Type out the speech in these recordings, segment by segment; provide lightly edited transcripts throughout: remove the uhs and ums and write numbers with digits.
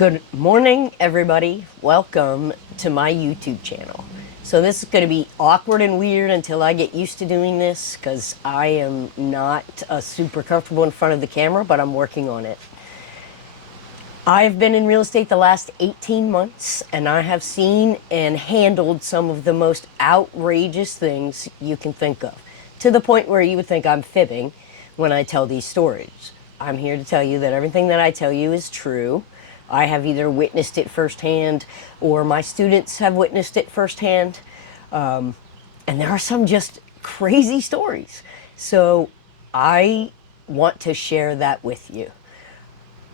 Good morning, everybody. Welcome to my YouTube channel. So this is going to be awkward and weird until I get used to doing this because I am not super comfortable in front of the camera, but I'm working on it. I've been in real estate the last 18 months and I have seen and handled some of the most outrageous things you can think of, to the point where you would think I'm fibbing when I tell these stories. I'm here to tell you that everything that I tell you is true. I have either witnessed it firsthand or my students have witnessed it firsthand. And there are some just crazy stories. So I want to share that with you.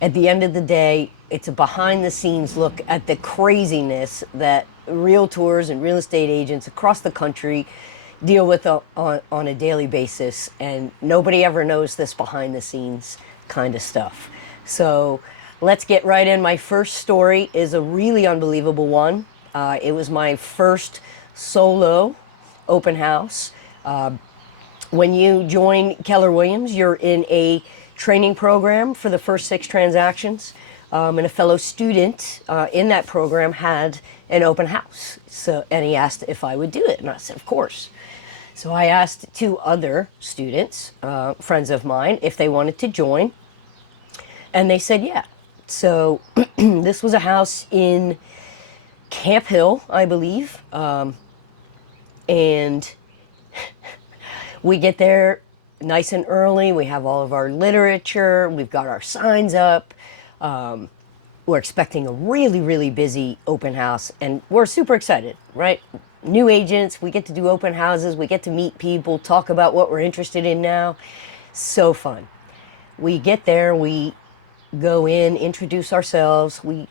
At the end of the day, it's a behind the scenes look at the craziness that realtors and real estate agents across the country deal with on a daily basis. And nobody ever knows this behind the scenes kind of stuff. So let's get right in. My first story is a really unbelievable one. It was my first solo open house. When you join Keller Williams, you're in a training program for the first 6 transactions. And a fellow student in that program had an open house. And he asked if I would do it. And I said, of course. So I asked 2 other students, friends of mine, if they wanted to join. And they said, yeah. So this was a house in Camp Hill, I believe. And we get there nice and early. We have all of our literature. We've got our signs up. We're expecting a really, really busy open house. And we're super excited, right? New agents, we get to do open houses. We get to meet people, talk about what we're interested in now. So fun. We get there, we go in, introduce ourselves. We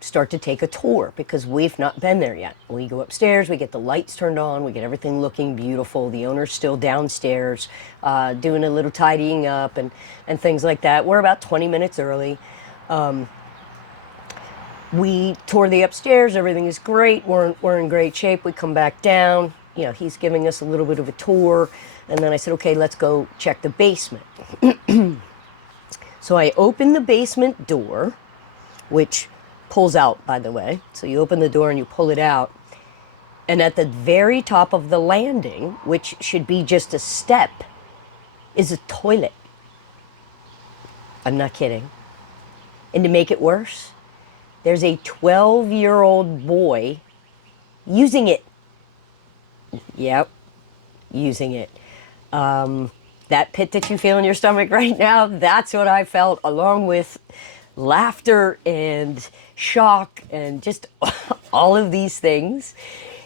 start to take a tour because we've not been there yet. We go upstairs, we get the lights turned on, we get everything looking beautiful. The owner's still downstairs doing a little tidying up and things like that. We're about 20 minutes early. We tour the upstairs, everything is great, we're in great shape. We come back down, you know, he's giving us a little bit of a tour, and then I said, okay, let's go check the basement. So I open the basement door, which pulls out, by the way. So you open the door and you pull it out. And at the very top of the landing, which should be just a step, is a toilet. I'm not kidding. And to make it worse, there's a 12-year-old boy using it. Yep, using it. That pit that you feel in your stomach right now, that's what I felt, along with laughter and shock and just all of these things.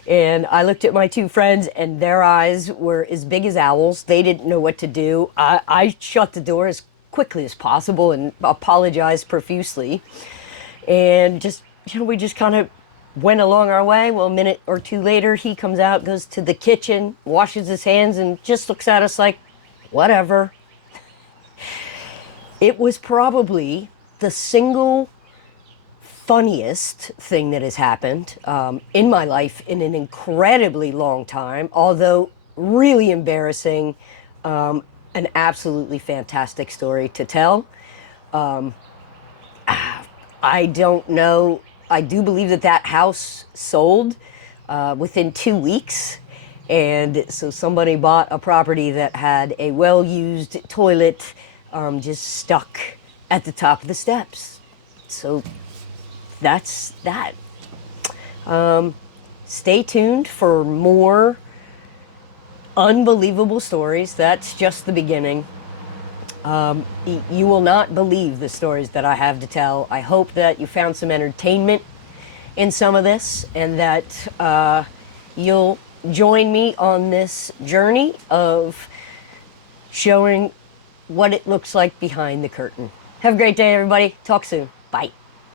And I looked at my 2 friends and their eyes were as big as owls. They didn't know what to do. I shut the door as quickly as possible and apologized profusely. And just, you know, we just kind of went along our way. Well, a minute or 2 later, he comes out, goes to the kitchen, washes his hands, and just looks at us like, whatever. It was probably the single funniest thing that has happened in my life in an incredibly long time, although really embarrassing. An absolutely fantastic story to tell. I don't know. I do believe that house sold within 2 weeks. And so somebody bought a property that had a well-used toilet just stuck at the top of the steps. So that's that. Stay tuned for more unbelievable stories. That's just the beginning. You will not believe the stories that I have to tell. I hope that you found some entertainment in some of this and that you'll join me on this journey of showing what it looks like behind the curtain. Have a great day, everybody. Talk soon. Bye.